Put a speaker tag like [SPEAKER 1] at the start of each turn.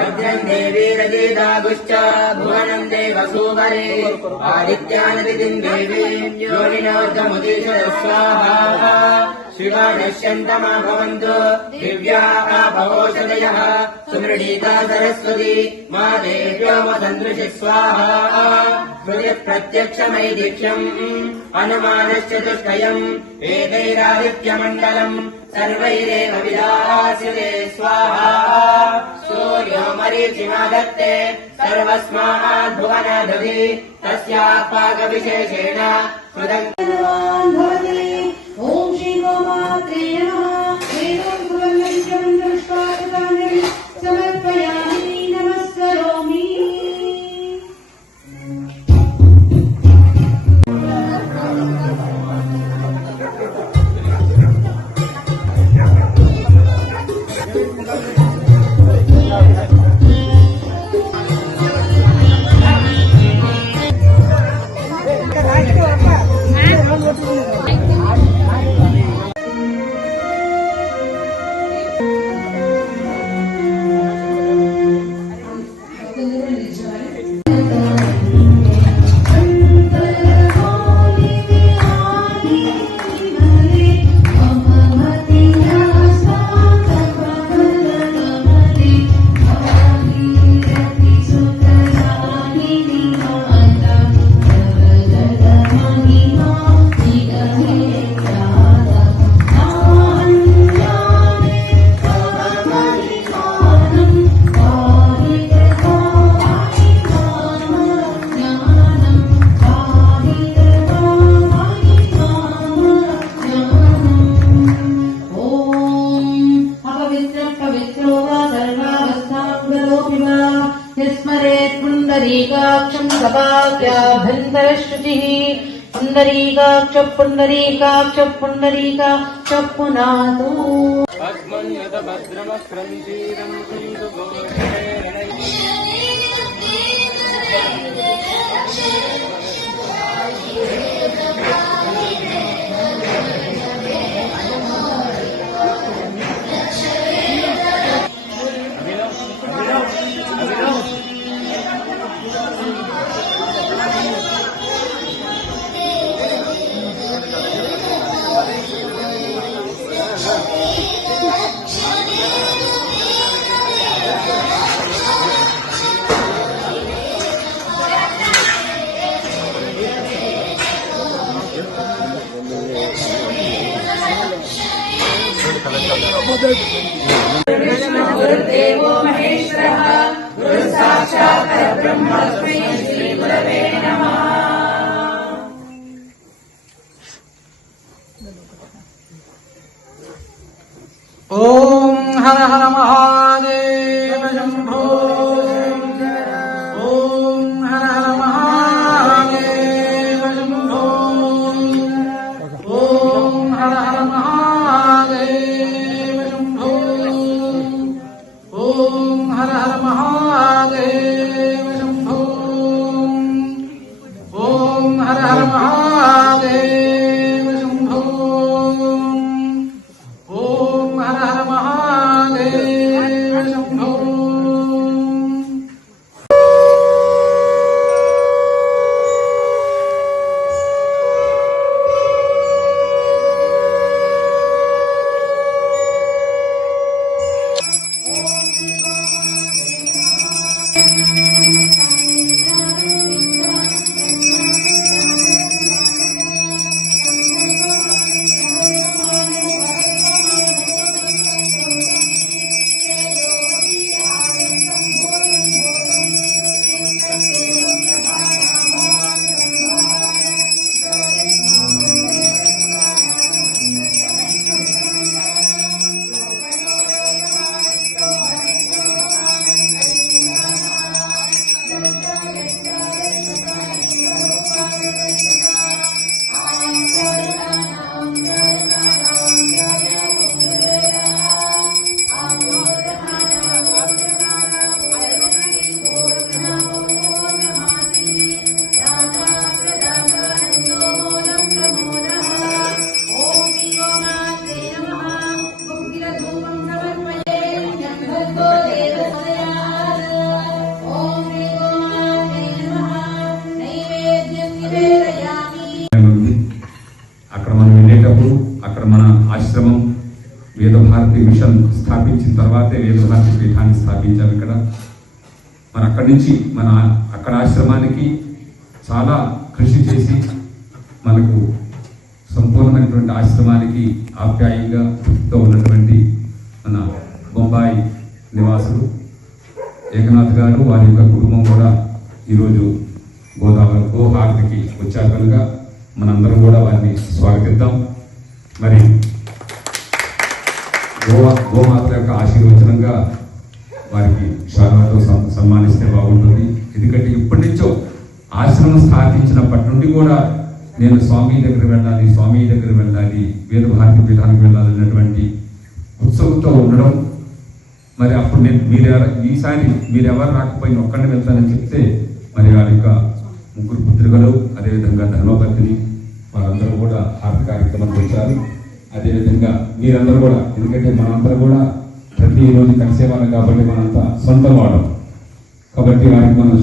[SPEAKER 1] अर्जन् देवीरजेदागुश्च भुवनम् देवसूवरे आदित्यानदितिम् देवीम् योनिनोर्धमुदीशद स्वाहा शिवा नश्यन्तमा भवन्तु दिव्या भवोषधयः శ్రేయః సుమృడీకా సరస్వతి మా దేవ్యోమసందృశి స్వాహా హృది ప్రత్యక్షమై దీక్ష్యం అనుమానశ్చతుష్టయం ఏకైరాదిత్యమండలం సర్వైరేవ విలాసిరే స్వాహా సూర్యో మరీచిమాదత్తే సర్వస్మాద్భువనాధవి తస్యాపాకవిశేషేణ హృదంగ
[SPEAKER 2] ఓం विस्मरेत् पुण्डरीकाक्षम् कपाक्याभ्यन्तरशुचिः पुण्डरीकाक्ष पुण्डरीकाक्ष पुण्डरीकाक्ष पुनातु भद्रमक्रञ्जीरम् ఓం హర హర
[SPEAKER 3] మహా हर हर महादेव
[SPEAKER 4] ఆశ్రమం వేదభారతి మిషన్ స్థాపించిన తర్వాతే వేదభారతి పీఠాన్ని స్థాపించారు ఇక్కడ. మరి అక్కడి నుంచి మన అక్కడ ఆశ్రమానికి చాలా కృషి చేసి మనకు సంపూర్ణమైనటువంటి ఆశ్రమానికి ఆప్యాయంగా తో ఉన్నటువంటి మన బొంబాయి నివాసులు ఏకనాథ్ గారు వారి యొక్క కుటుంబం కూడా ఈరోజు గోదావరి గోహారతికి వచ్చారు కనుక మనందరం కూడా వారిని స్వాగతిద్దాం. మరి గోవా గోమాత యొక్క ఆశీర్వచనంగా వారికి శాలువాతో సన్మానిస్తే బాగుంటుంది. ఎందుకంటే ఇప్పటి నుంచో ఆశ్రమం స్థాపించినప్పటి నుండి కూడా నేను స్వామి దగ్గర వెళ్ళాలి స్వామి దగ్గర వెళ్ళాలి వేద భారతి పీఠానికి వెళ్ళాలి అన్నటువంటి ఉత్సవంతో ఉండడం. మరి అప్పుడు నేను మీరు ఈసారి మీరు ఎవరు రాకపోయినా ఒక్కడిని వెళ్తానని చెప్తే మరి వారి యొక్క ముగ్గురు పుత్రికలు అదేవిధంగా ధర్మపత్ని వారందరూ కూడా హారతి కార్యక్రమానికి వచ్చారు. అదేవిధంగా మీరందరూ కూడా ఎందుకంటే మనందరూ కూడా ప్రతి రోజు కలిసే కాబట్టి మనంతా సొంత వాడం. కాబట్టి వారికి మనం